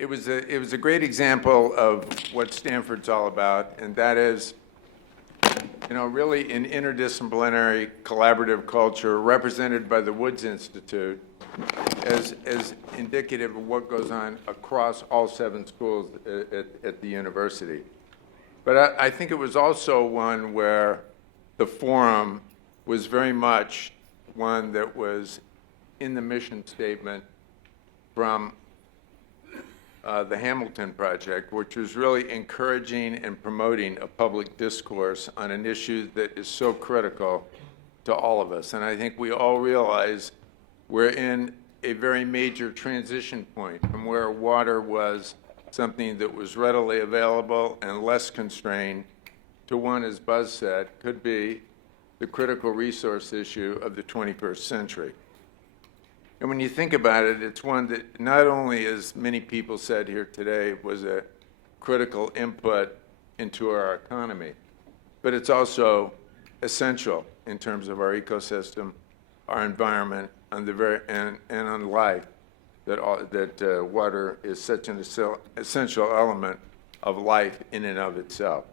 it was a great example of what Stanford's all about, and that is, really an interdisciplinary collaborative culture represented by the Woods Institute as indicative of what goes on across all 7 schools at the university. But I think it was also one where the forum was very much one that was in the mission statement from the Hamilton Project, which was really encouraging and promoting a public discourse on an issue that is so critical to all of us. And I think we all realize we're in a very major transition point from where water was something that was readily available and less constrained to one, as Buzz said, could be the critical resource issue of the 21st century. And when you think about it, it's one that not only, as many people said here today, was a critical input into our economy, but it's also essential in terms of our ecosystem, our environment, and on life, that water is such an essential element of life in and of itself.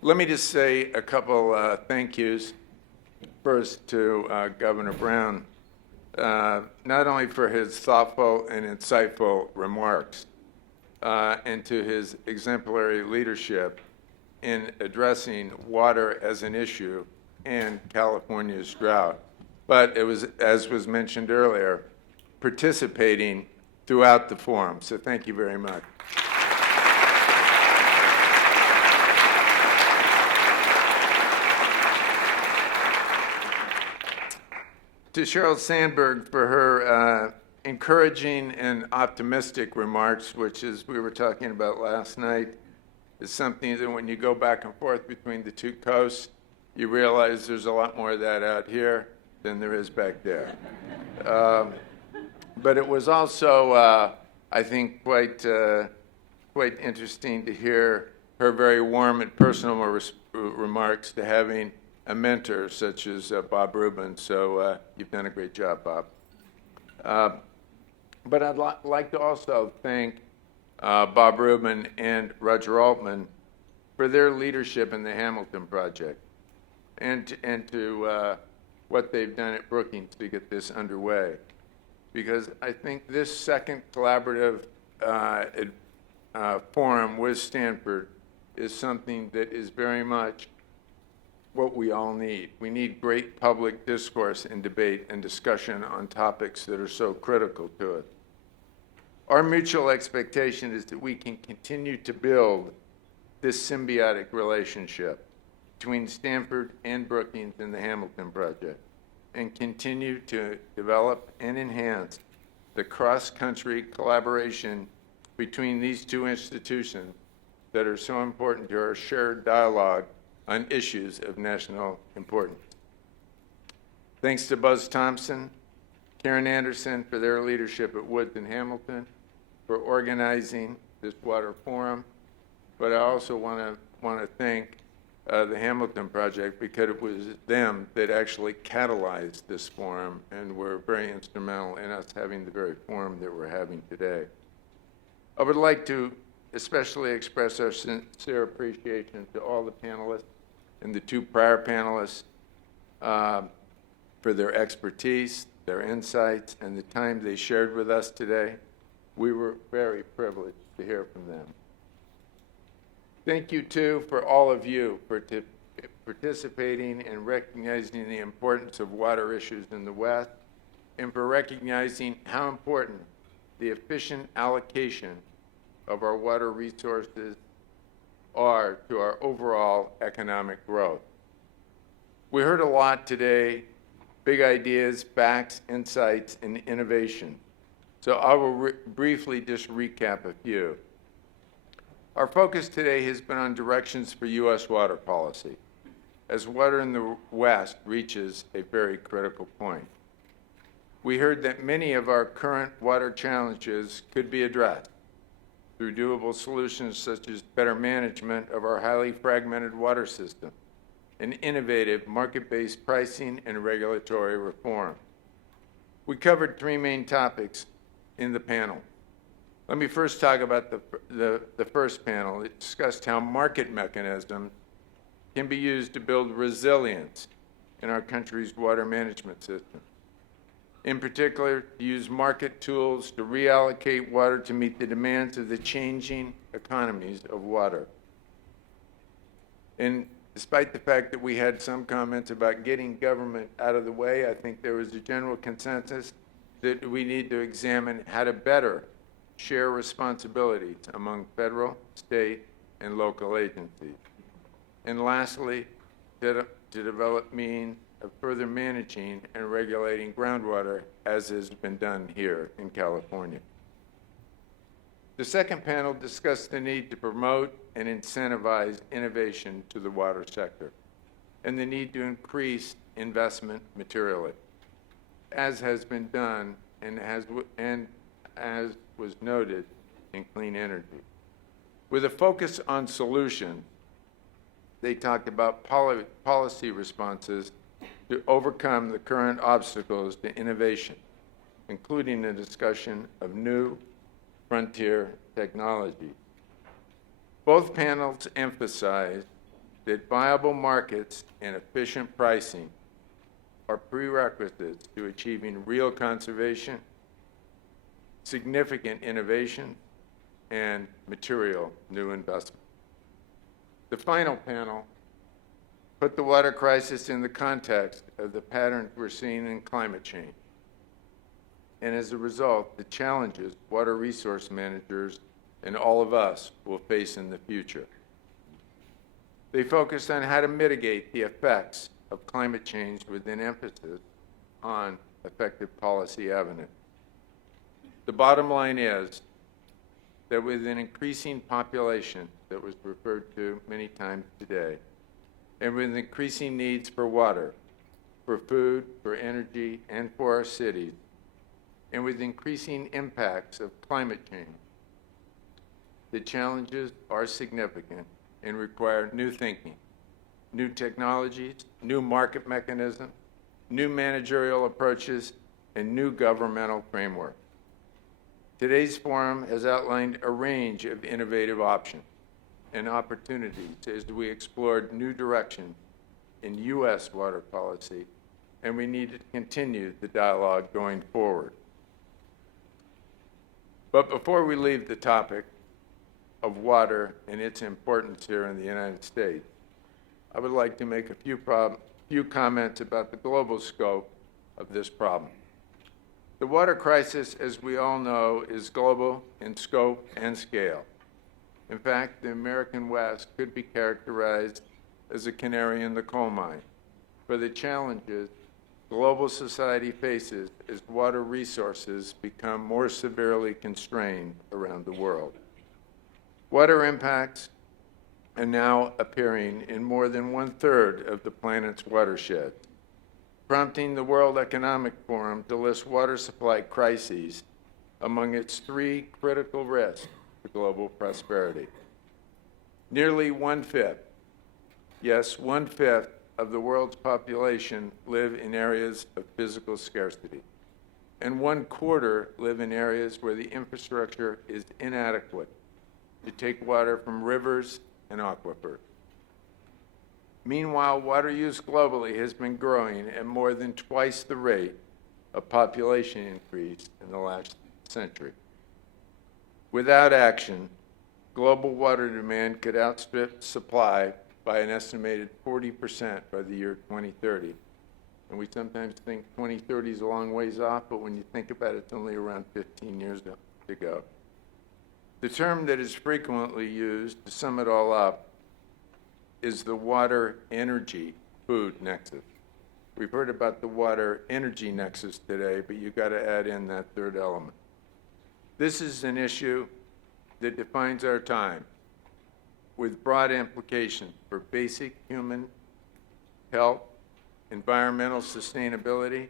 Let me just say a couple thank yous. First to Governor Brown, not only for his thoughtful and insightful remarks and to his exemplary leadership in addressing water as an issue and California's drought, but it was, as was mentioned earlier, participating throughout the forum. So thank you very much. To Sheryl Sandberg for her encouraging and optimistic remarks, which, as we were talking about last night, is something that when you go back and forth between the 2 coasts, you realize there's a lot more of that out here than there is back there. But it was also, I think, quite interesting to hear her very warm and personal remarks to having a mentor such as Bob Rubin. So you've done a great job, Bob. But I'd like to also thank Bob Rubin and Roger Altman for their leadership in the Hamilton Project and to what they've done at Brookings to get this underway. Because I think this second collaborative forum with Stanford is something that is very much what we all need. We need great public discourse and debate and discussion on topics that are so critical to it. Our mutual expectation is that we can continue to build this symbiotic relationship between Stanford and Brookings and the Hamilton Project, and continue to develop and enhance the cross-country collaboration between these 2 institutions that are so important to our shared dialogue on issues of national importance. Thanks to Buzz Thompson, Karen Anderson for their leadership at Woods and Hamilton, for organizing this water forum, but I also want to thank the Hamilton Project, because it was them that actually catalyzed this forum and were very instrumental in us having the very forum that we're having today. I would like to especially express our sincere appreciation to all the panelists and the 2 prior panelists for their expertise, their insights, and the time they shared with us today. We were very privileged to hear from them. Thank you, too, for all of you for participating and recognizing the importance of water issues in the West, and for recognizing how important the efficient allocation of our water resources are to our overall economic growth. We heard a lot today, big ideas, facts, insights, and innovation. So I will briefly just recap a few. Our focus today has been on directions for U.S. water policy, as water in the West reaches a very critical point. We heard that many of our current water challenges could be addressed through doable solutions such as better management of our highly fragmented water system and innovative market-based pricing and regulatory reform. We covered 3 main topics in the panel: Let me first talk about the first panel. It discussed how market mechanisms can be used to build resilience in our country's water management system. In particular, to use market tools to reallocate water to meet the demands of the changing economies of water. And despite the fact that we had some comments about getting government out of the way, I think there was a general consensus that we need to examine how to better share responsibilities among federal, state, and local agencies. And lastly, to develop means of further managing and regulating groundwater, as has been done here in California. The second panel discussed the need to promote and incentivize innovation to the water sector and the need to increase investment materially, as has been done and as was noted in clean energy. With a focus on solutions, they talked about policy responses to overcome the current obstacles to innovation, including a discussion of new frontier technology. Both panels emphasized that viable markets and efficient pricing are prerequisites to achieving real conservation, significant innovation, and material new investment. The final panel put the water crisis in the context of the patterns we're seeing in climate change, and as a result, the challenges water resource managers and all of us will face in the future. They focused on how to mitigate the effects of climate change with an emphasis on effective policy avenues. The bottom line is that with an increasing population that was referred to many times today, and with increasing needs for water, for food, for energy, and for our cities, and with increasing impacts of climate change, the challenges are significant and require new thinking, new technologies, new market mechanisms, new managerial approaches, and new governmental frameworks. Today's forum has outlined a range of innovative options and opportunities as we explored new directions in U.S. water policy, and we need to continue the dialogue going forward. But before we leave the topic of water and its importance here in the United States, I would like to make a few comments about the global scope of this problem. The water crisis, as we all know, is global in scope and scale. In fact, the American West could be characterized as a canary in the coal mine for the challenges global society faces as water resources become more severely constrained around the world. Water impacts are now appearing in more than 1/3 of the planet's watersheds, prompting the World Economic Forum to list water supply crises among its 3 critical risks to global prosperity. Nearly 1/5, yes, 1/5 of the world's population live in areas of physical scarcity, and 1/4 live in areas where the infrastructure is inadequate to take water from rivers and aquifers. Meanwhile, water use globally has been growing at more than twice the rate of population increase in the last century. Without action, global water demand could outstrip supply by an estimated 40% by the year 2030. And we sometimes think 2030 is a long ways off, but when you think about it, it's only around 15 years to go. The term that is frequently used to sum it all up is the water energy food nexus. We've heard about the water energy nexus today, but you've got to add in that third element. This is an issue that defines our time with broad implications for basic human health, environmental sustainability,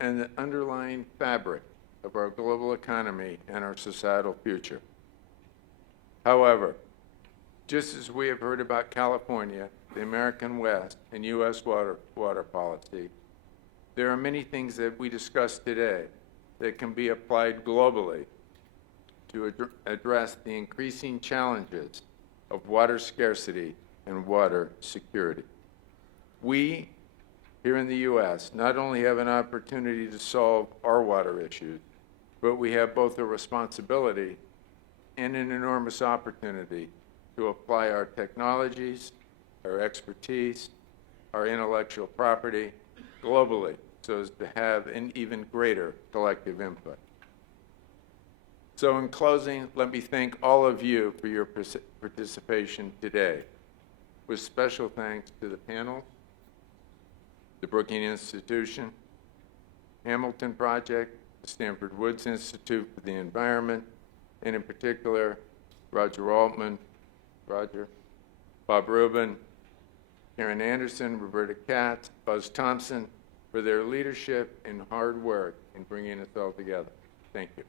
and the underlying fabric of our global economy and our societal future. However, just as we have heard about California, the American West, and U.S. water policy, there are many things that we discussed today that can be applied globally to address the increasing challenges of water scarcity and water security. We, here in the U.S., not only have an opportunity to solve our water issues, but we have both a responsibility and an enormous opportunity to apply our technologies, our expertise, our intellectual property globally so as to have an even greater collective input. So in closing, let me thank all of you for your participation today, with special thanks to the panel, the Brookings Institution, Hamilton Project, the Stanford Woods Institute for the Environment, and in particular, Roger Altman, Bob Rubin, Karen Anderson, Roberta Katz, Buzz Thompson, for their leadership and hard work in bringing us all together. Thank you.